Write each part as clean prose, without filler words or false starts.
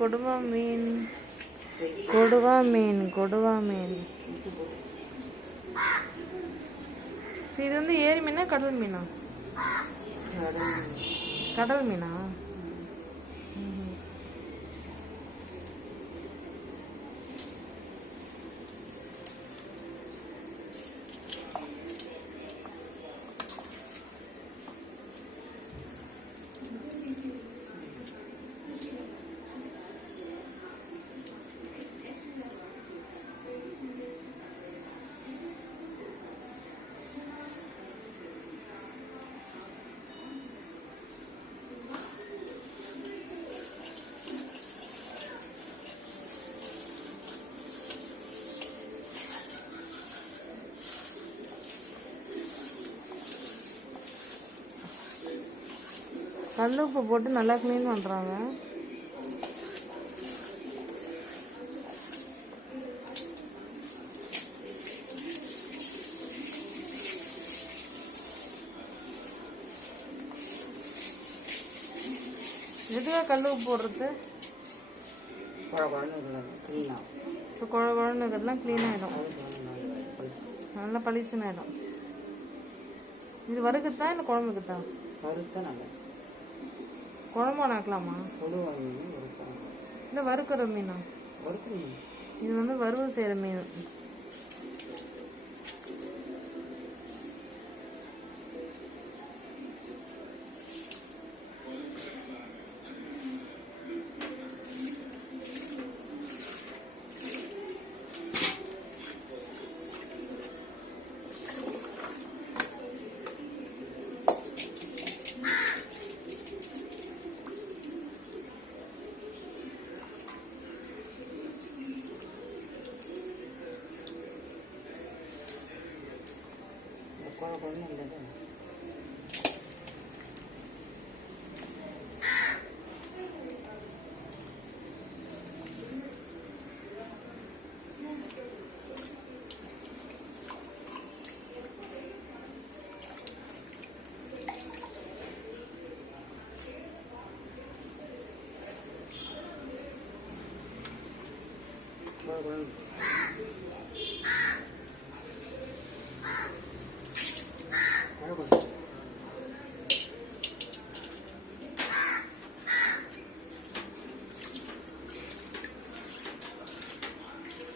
கொடுவா மீன், கொடுவா மீன், கொடுவா மீன். இது வந்து ஏரி மீனா கடல் மீனா? கடல் மீனா? கல் உப்பு போட்டு நல்லா க்ளீன் பண்ணுறாங்க. எதுக்காக கல் உப்பு போடுறது? இப்போ குழ குழன்னு இருக்கிறதுலாம் க்ளீன் ஆகிடும், நல்லா பளிச்சுன்னு ஆகிடும். இது வறுக்குதா இல்லை குழம்புக்குதா? குழம்பா நாக்கலாமா? இல்லை வறுக்கிற மீனா? இது வந்து வறுவல் செய்கிற மீன்.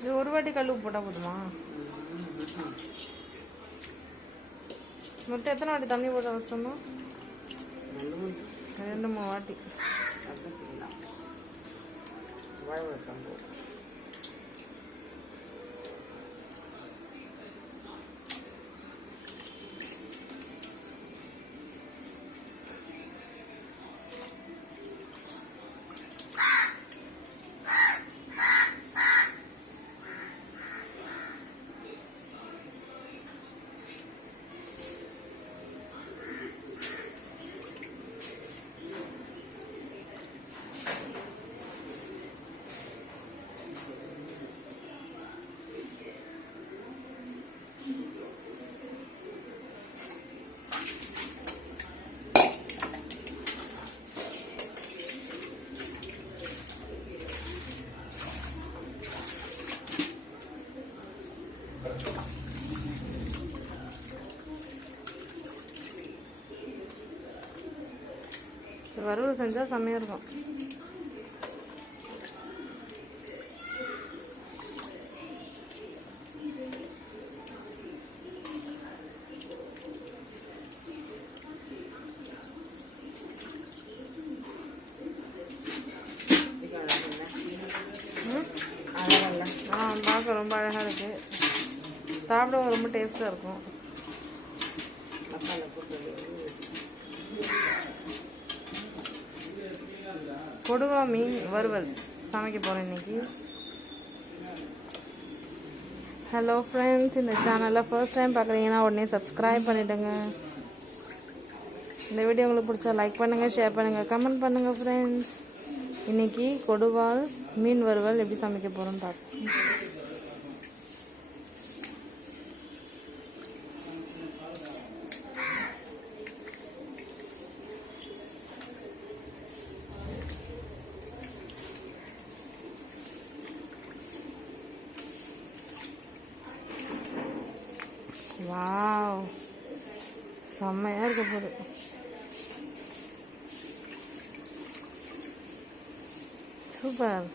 இது ஒரு வாட்டி கல் உப்பு போட்டால் போதுமா? மொத்தம் எத்தனை வாட்டி தண்ணி போட்டு அவசரமா? 2-3 வாட்டி. வறுவல் செஞ்சால் செம்மையாக இருக்கும். பார்க்க ரொம்ப அழகாக இருக்குது, சாப்பிடவும் ரொம்ப டேஸ்ட்டாக இருக்கும். கொடுவா மீன் வறுவல் சமைக்க போகிறேன் இன்னைக்கு. ஹலோ ஃப்ரெண்ட்ஸ், இந்த சேனலில் ஃபர்ஸ்ட் டைம் பார்க்குறீங்கன்னா உடனே சப்ஸ்கிரைப் பண்ணிவிடுங்க. இந்த வீடியோ உங்களுக்கு பிடிச்சா லைக் பண்ணுங்கள், ஷேர் பண்ணுங்கள், கமெண்ட் பண்ணுங்கள் ஃப்ரெண்ட்ஸ். இன்றைக்கி கொடுவால் மீன் வறுவல் எப்படி சமைக்க போகிறோன்னு பார்ப்போம். செம்மையாக இருக்க போகுது. சூப்பர்.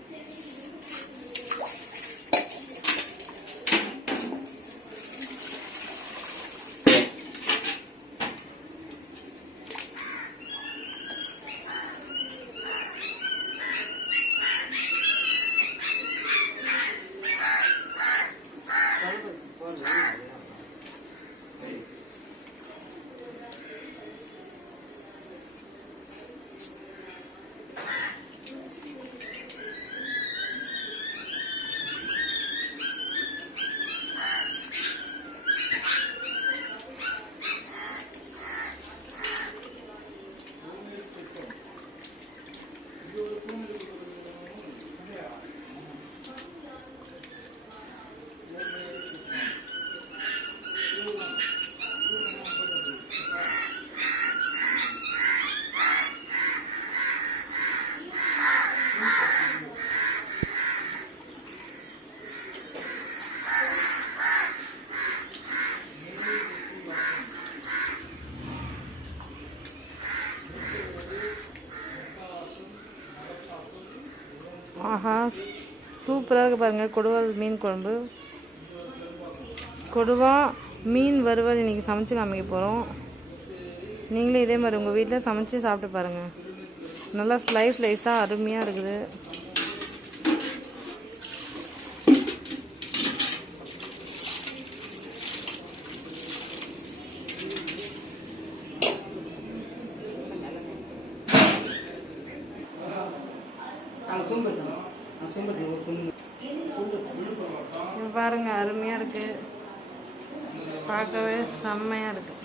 ஆஹா, சூப்பராக இருக்குது பாருங்கள். கொடுவால் மீன் குழம்பு, கொடுவா மீன் வறுவல் இன்றைக்கி சமைச்சு காமிக்க போகிறோம். நீங்களும் இதே மாதிரி உங்கள் வீட்டில் சமைச்சு சாப்பிட்டு பாருங்கள். நல்லா ஸ்லைஸாக அருமையாக இருக்குது. பாருங்க, அருமையா இருக்கு, பார்க்கவே செம்மையா இருக்கு.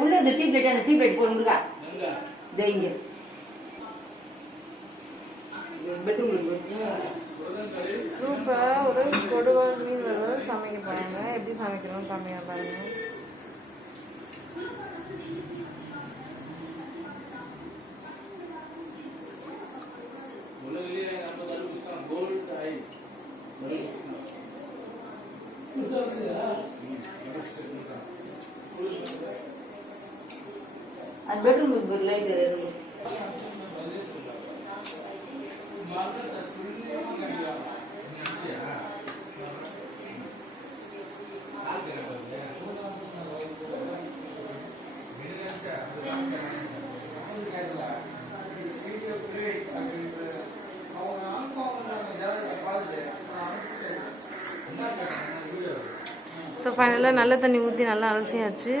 உள்ள இந்த டீ பிளேட், அந்த டீ பிளேட் போடுங்க. இங்க சூப்பரா ஒரு கொடுவால் மீன் வறுவல் சமைக்க போறாங்க. எப்படி சமைக்கணும் சமைக்க பாருங்க. அது பெட்ரூம் ஒரு லைட் இருக்கு. ஸோ ஃபைனலாக நல்ல தண்ணி ஊற்றி நல்லா அலசியாச்சு.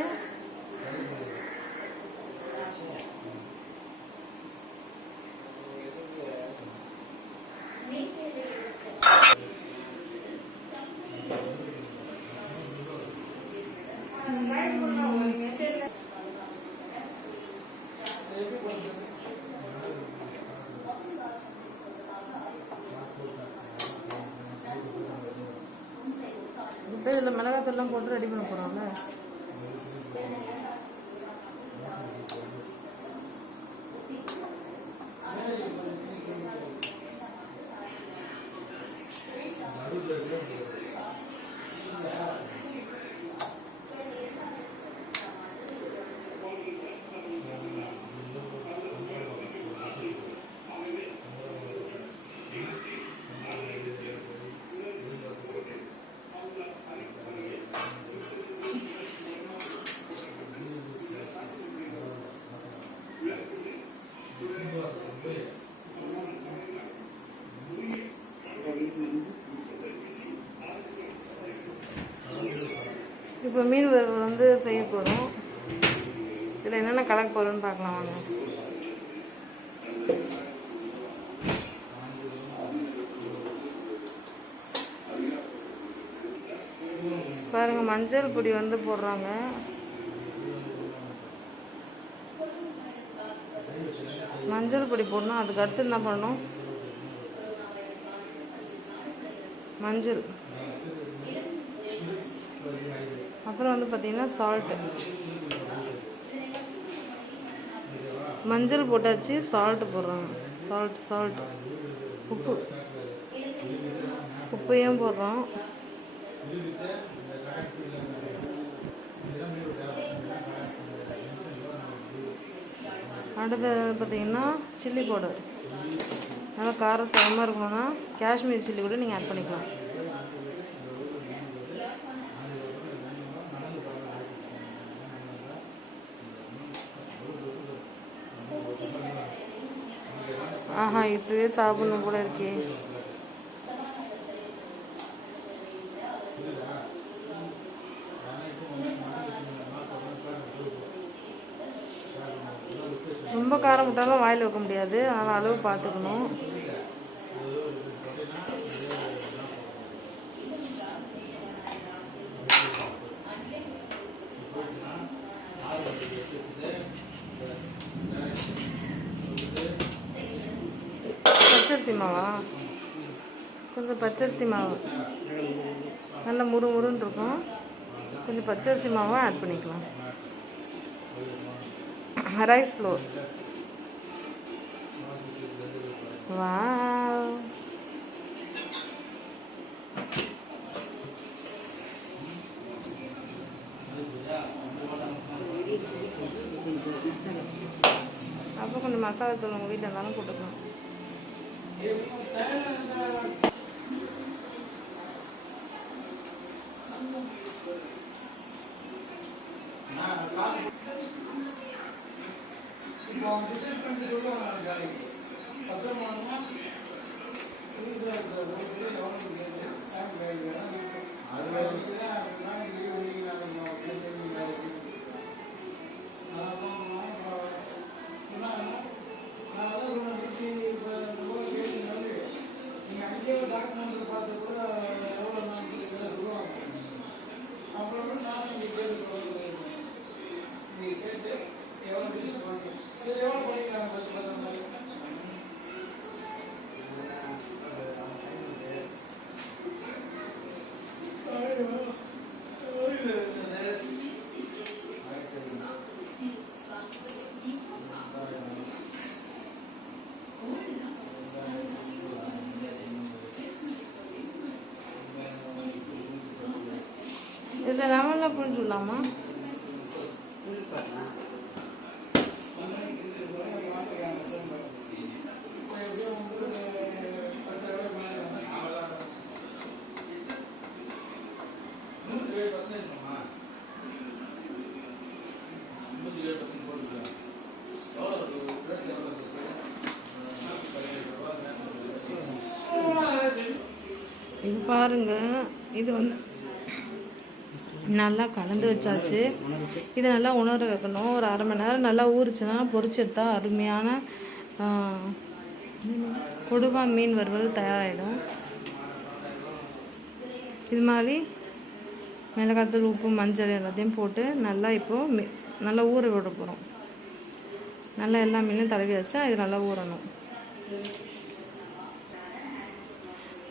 இப்போ இதில் மிளகாத்தூள்லாம் போட்டு ரெடி பண்ண போகிறோம்ல. இப்போ மீன் வறுவல் வந்து செய்ய போகிறோம். இதில் என்னென்ன கலக்க போகிறோன்னு பார்க்கலாம் வாங்க. பாருங்கள், மஞ்சள் பொடி வந்து போடுறாங்க. மஞ்சள் பொடி போடணும். அதுக்கு அடுத்து என்ன பண்ணணும், மஞ்சள், அப்புறம் வந்து பார்த்தீங்கன்னா சால்ட்டு. மஞ்சள் போட்டாச்சு, சால்ட்டு போடுறாங்க. சால்ட் உப்பையும் போடுறோம். அடுத்து பார்த்தீங்கன்னா சில்லி பவுடர். நல்லா காரம் சமமாக இருக்கணும்னா காஷ்மீர் சில்லி கூட நீங்கள் ஆட் பண்ணிக்கலாம். ஆஹா, இப்பவே சாப்பிடணும் கூட இருக்கே. ரொம்ப காரம் விட்டாலும் வாயில் வைக்க முடியாது, அதனால் அளவு பார்த்துக்கணும். பச்சரிசி மாவா, கொஞ்சம் பச்சரிசி மாவு நல்லா முறுமுறுன்னு இருக்கும். கொஞ்சம் பச்சரிசி மாவை ஆட் பண்ணிக்கலாம். Rice floor. வாவ், அப்போ கொஞ்சம் மசாலா தூள் உங்கள் வீட்டில் இருந்தாலும் போட்டுக்கலாம். இதில் லெமன்லாம் புரிஞ்சுடலாமா? இது பாருங்க, இது வந்து நல்லா கலந்து வச்சாச்சு. இதை நல்லா உணர வைக்கணும். ஒரு அரை மணி நேரம் நல்லா ஊறிச்சுன்னா பொரிச்சு எடுத்தா அருமையான கொடுவா மீன் வறுவல் தயாராகிடும். இது மாதிரி மிளகாத்தூள், உப்பு, மஞ்சள் எல்லாத்தையும் போட்டு நல்லா இப்போது நல்லா ஊற விட போகிறோம். நல்லா எல்லா மீனும் தடவி வச்சா இது நல்லா ஊறணும்.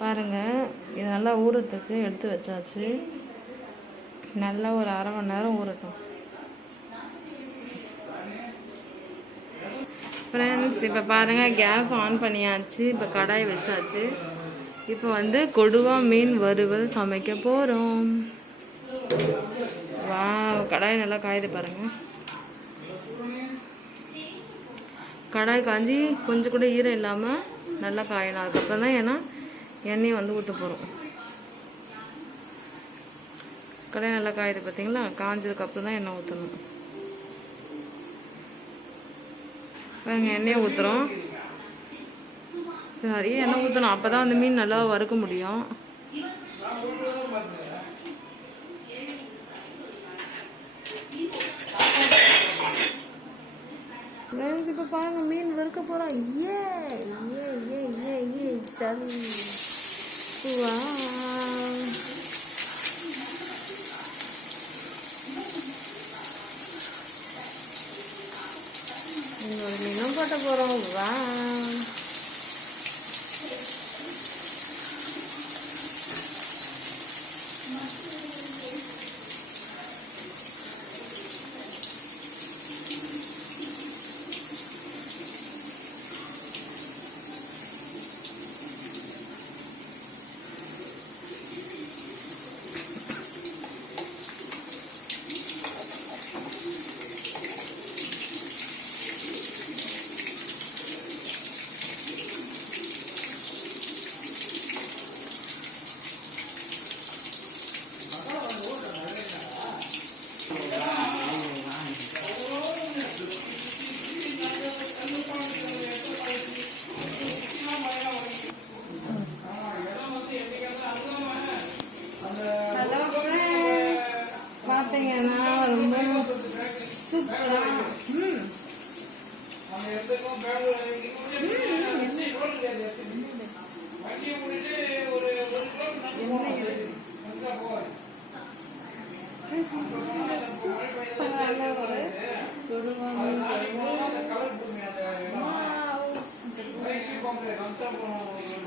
பாருங்கள், இது நல்லா ஊறத்துக்கு எடுத்து வச்சாச்சு. நல்லா ஒரு அரை மணி நேரம் ஊறட்டும். ஃப்ரெண்ட்ஸ், இப்போ பாருங்கள், கேஸ் ஆன் பண்ணியாச்சு. இப்போ கடாய் வச்சாச்சு. இப்போ வந்து கொடுவா மீன் வறுவல் சமைக்க போகிறோம். வா, கடாய் நல்லா காயுது பாருங்கள். கடாய் காஞ்சி கொஞ்சம் கூட ஈரம் இல்லாமல் நல்லா காயணும். அதுக்கப்புறம் தான் ஏன்னா எண்ணெய் வந்து ஊற்ற போகிறோம். கடாய் நல்லா காயுது பார்த்தீங்களா? காஞ்சதுக்கப்புறம் தான் எண்ணெய் ஊற்றணும். பாருங்க, எண்ணெயை ஊற்றுறோம். சரி, எண்ணெய் ஊற்றணும். அப்போ தான் அந்த மீன் நல்லா வறுக்க முடியும். ஃப்ரெண்ட்ஸ் இப்போ பாருங்க மீன் வறுக்க போகிறோம். ஏ ஏ ஏ ஏ ஏ ஜாலி. வா ஒரு மீனும் போட்ட போகிறோம். வா பார்த்தீங்கன்னா ரொம்ப சூப்பரா.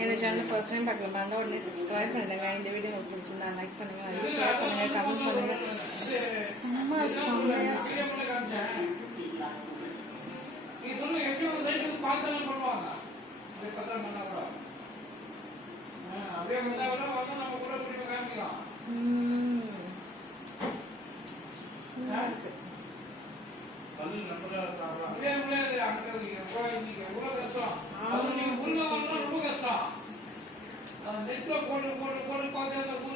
இந்த சேனல் ஃபர்ஸ்ட் டைம் பார்க்கலாம் இருந்தால் உடனே சப்ஸ்கிரைப் பண்ணுங்க. இந்த வீடியோ உங்களுக்கு பிடிச்சிருந்தா லைக் பண்ணுங்க, ஷேர் பண்ணுங்க, கமெண்ட் பண்ணுங்க. செம்ம செம்மையா நெட்ல போட்டு போட்டு போட்டு பார்த்து